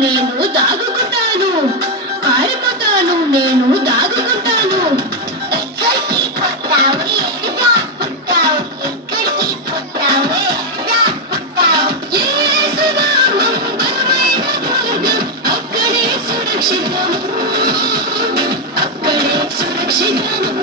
నేను దాగుకుంటాను, పారిపోతాను, నేను దాగుకుంటాను. ఎక్కడికి పోతావు, ఎటు దాక్కుంటావు, ఎక్కడికి పోతావు, ఎటు దాక్కుంటావు. యేసు నామం బలమైన మార్గం, అక్కడే సురక్షితం, అక్కడే సురక్షితం.